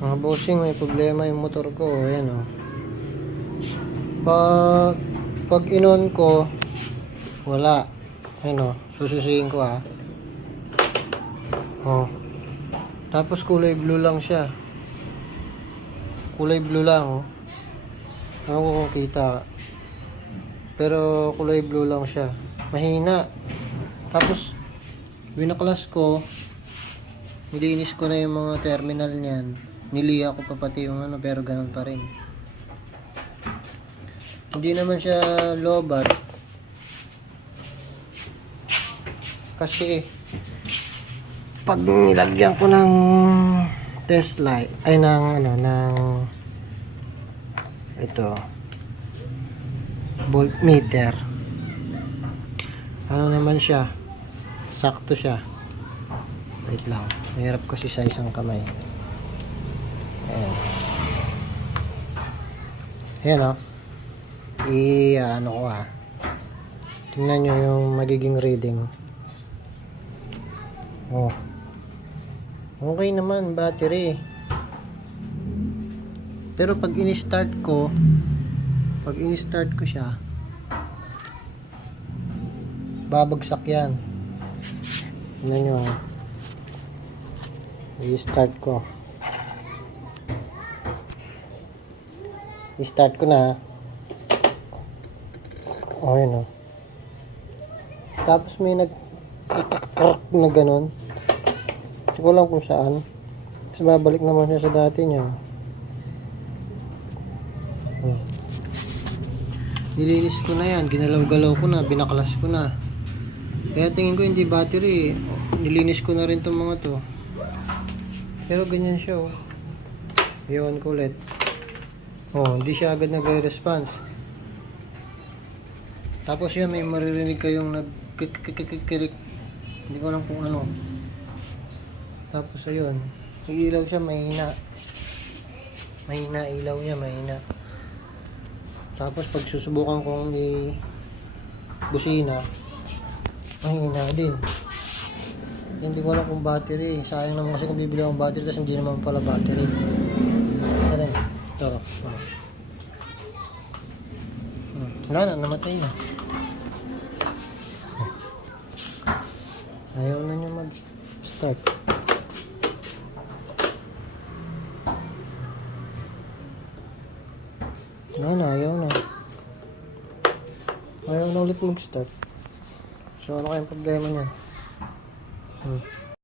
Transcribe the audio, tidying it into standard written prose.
Mga bossing, may problema yung motor ko. Ayan o. Pag inon ko, wala. Ayan o. Sususihin ko ha. Oh. Tapos kulay blue lang siya. Kulay blue lang oh. Ewan ko kung kita. Pero kulay blue lang siya. Mahina. Tapos binaklas ko. Nilinis ko na yung mga terminal niyan. Niliya ko pa pati yung ano, pero ganun pa rin. Hindi naman siya lobat. Kasi pag nilagyan ko ng test light ay ng ano, ng ito voltmeter, ano naman siya, sakto siya. Wait lang, mahirap kasi sa isang kamay. Ayan. Ayan o. Ano ko tingnan nyo yung magiging reading. Oh. Okay naman, battery. Pero pag ini-start ko siya, babagsak yan. Tingnan nyo i-start ko. I-start ko na. Oh, yun Tapos may na ganon. Hindi ko lang kung saan. Kasi babalik naman siya sa dati niya. Nilinis ko na yan. Ginalaw-galaw ko na. Binaklas ko na. Kaya tingin ko hindi battery. Nilinis ko na rin itong mga to. Pero ganyan siya Iwan ko ulit. Hindi siya agad nagre-response. Tapos yan, may maririnig kayong nag-kilik. Hindi ko alam kung ano. Tapos ayun, ilaw siya, mahina. Mahina ilaw niya, mahina. Tapos pag susubukan kong i-busina, mahina din. Hindi ko alam kung battery. Sayang naman kasi kung bibili akong battery tapos hindi naman pala battery. Ano yun? Ito. Wala na, namatay na. Ayaw na niya mag-start. Wala na, ayaw na. Ayaw na ulit mag-start. So ano kayang problema niya?